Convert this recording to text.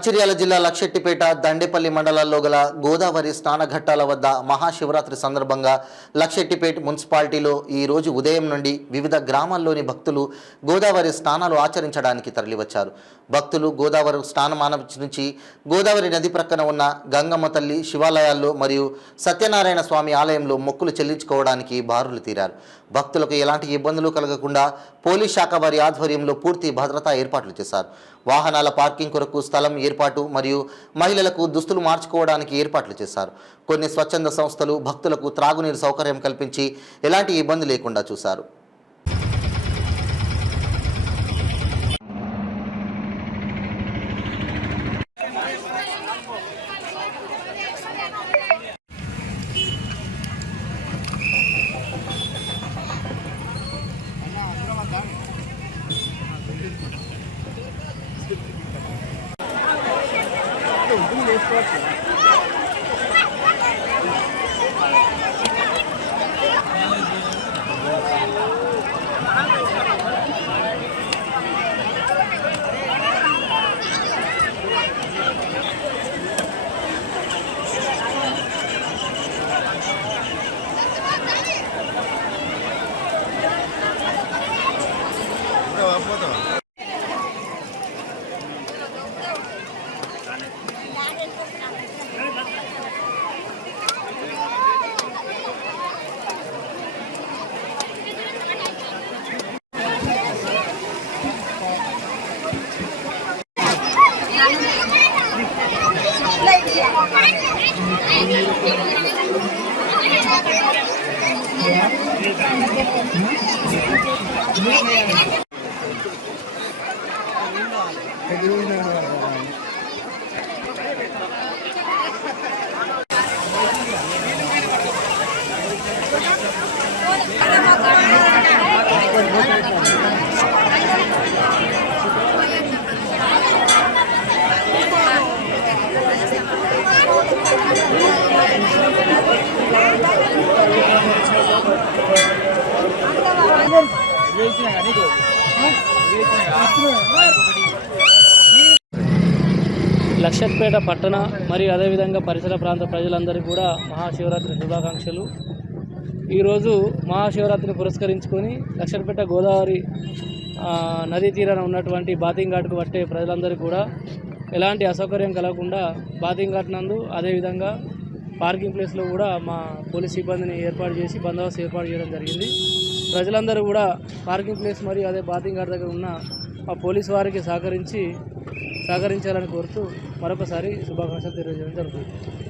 మంచిర్యాల జిల్లా లక్షెట్టిపేట దండేపల్లి మండలాల్లో గల గోదావరి స్నానఘట్టాల వద్ద మహాశివరాత్రి సందర్భంగా లక్షెట్టిపేట మున్సిపాలిటీలో ఈ రోజు ఉదయం నుండి వివిధ గ్రామాల్లోని భక్తులు గోదావరి స్నానాలు ఆచరించడానికి తరలివచ్చారు. భక్తులు గోదావరి స్నానమానరించి గోదావరి నది ప్రక్కన ఉన్న గంగమ్మ తల్లి శివాలయాల్లో మరియు సత్యనారాయణ స్వామి ఆలయంలో మొక్కులు చెల్లించుకోవడానికి బారులు తీరారు. భక్తులకు ఎలాంటి ఇబ్బందులు కలగకుండా పోలీస్ శాఖ వారి ఆధ్వర్యంలో పూర్తి భద్రతా ఏర్పాట్లు చేశారు. వాహనాల పార్కింగ్ కొరకు స్థలం ఏర్పాటు మరియు మహిళలకు దుస్తులు మార్చుకోవడానికి ఏర్పాట్లు చేశారు. కొన్ని స్వచ్ఛంద సంస్థలు భక్తులకు త్రాగునీరు సౌకర్యం కల్పించి ఎలాంటి ఇబ్బంది లేకుండా చూశారు. లక్షెట్పేట పట్టణ మరియు అదేవిధంగా పరిసర ప్రాంత ప్రజలందరికీ కూడా మహాశివరాత్రి శుభాకాంక్షలు. ఈరోజు మహాశివరాత్రిని పురస్కరించుకొని లక్షెట్పేట గోదావరి నదీ తీరాన ఉన్నటువంటి బాతింగ్ ఘాట్కు పట్టే ప్రజలందరికీ కూడా ఎలాంటి అసౌకర్యం కలగకుండా బాతింగ్ ఘాట్ నందు అదేవిధంగా పార్కింగ్ ప్లేస్లో కూడా మా పోలీస్ సిబ్బందిని ఏర్పాటు చేసి బందోబస్తు ఏర్పాటు చేయడం జరిగింది. ప్రజలందరూ కూడా పార్కింగ్ ప్లేస్ మరియు అదే బాతింగ్ ఘాట్ దగ్గర ఉన్న ఆ పోలీస్ వారికి సహకరించాలని కోరుతూ మరొకసారి శుభాకాంక్షలు తెలియజేయడం జరుగుతుంది.